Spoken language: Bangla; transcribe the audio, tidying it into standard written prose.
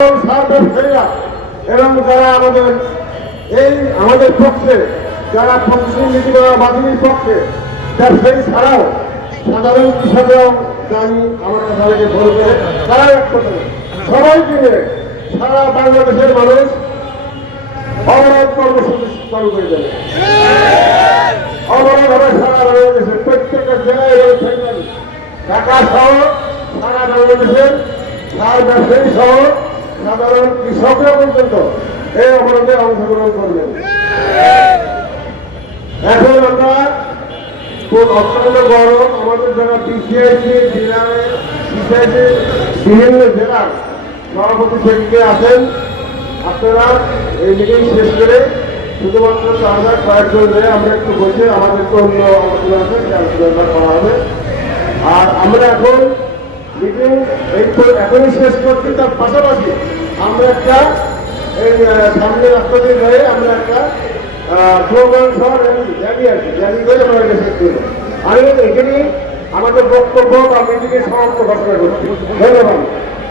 এবং যারা আমাদের পক্ষে যারা পশ্চিম নীতি বাহিনীর পক্ষে ব্যবসায়ী ছাড়াও সাধারণ কৃষকরাও জানি আমার তাদেরকে বলবে তারা সবাইকে নিয়ে সারা বাংলাদেশের মানুষ অবরোধ কর্মসূচি চালু করে দেবে। অবরোধ হবে সারা বাংলাদেশের প্রত্যেকটা জেলায় এবং সেন্টারে ঢাকা সহ সারা বাংলাদেশের সার ব্যবসায়ী সহ সাধারণ কৃষকরা পর্যন্ত এই অবরোধে অংশগ্রহণ করবেন। এখন আমরা খুব অত্যন্ত গরম আমাদের যারা পিসিআইসি জেলায় পিসিআইসি বিভিন্ন জেলার সভাপতি সেক্রেটারি আছেন, আপনারা এই মিটিং শেষ করে শুধুমাত্র আমরা কয়েকজন নিয়ে আমরা একটু বসে আমাদের তো অন্য আলোচনা আছে সেই আলোচনা করা হবে। আর আমরা এখন মিটিং এই তো এখনই শেষ করছি, তার পাশাপাশি আমরা একটা এই সামনে রাস্তা দিয়ে গিয়ে আমরা একটা স্লোগান সহ র্যালি আছে, র্যালি করে আমরা এটা শেষ করবো। আমি এখানে আমাদের বক্তব্য বা মিটিংয়ের সমাপ্ত ঘোষণা করছি। ধন্যবাদ।